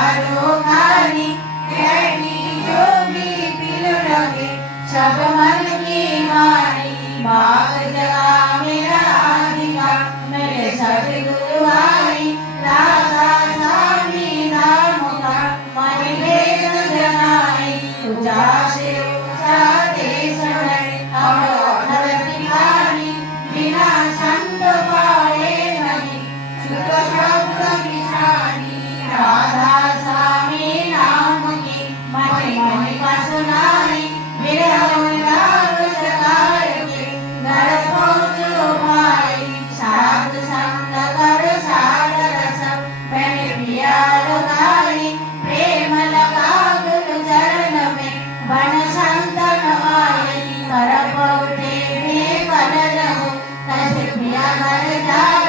चारो खानी बैठी जोगी पिल रहे सब मन की मानी भाग जगा मेरा अधिका मेरे सतगुरु आई राधा स्वामी नाम का मन भेद जनाई तुझा से ऊंचा देश है हम धरती खानी बिना संत पाए नहीं सुख शब्द निशानी राधा स्वामी नाम की मणि मणि का सुनाई मेरे अनुराग जगाए के घर पहुँचो भाई साध संग कर सार रस मैंने पिया लगाई प्रेम लगा गुरु चरण में बन संतन आई कर पहुँचे में कर रहो कैसे पिया घर जाए